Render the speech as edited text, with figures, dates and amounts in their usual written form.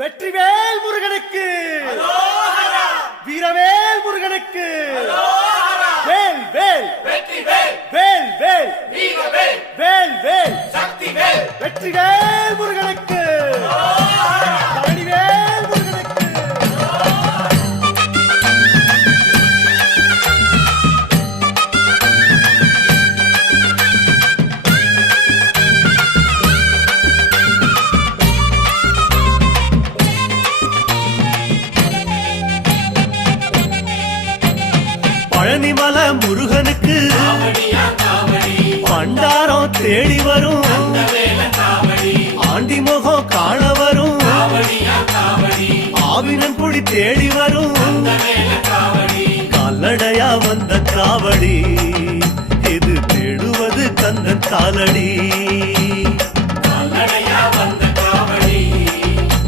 வெற்றிவேல் முருகனுக்கு, வீரவேல் முருகனுக்கு, வேல் வேல் வேல் வேல் வேல் வேல் வெற்றிவேல் முருகனுக்கு, பழனிவேல் முருகனுக்கு. பழனிமல முருகனுக்கு பண்டாரம் தேடி வரும், ஆண்டி முகம் காண வரும், ஆவினன் குடி தேடி வரும், கால்நடையா வந்த காவடி இது தேடுவது கந்தன் காலடி.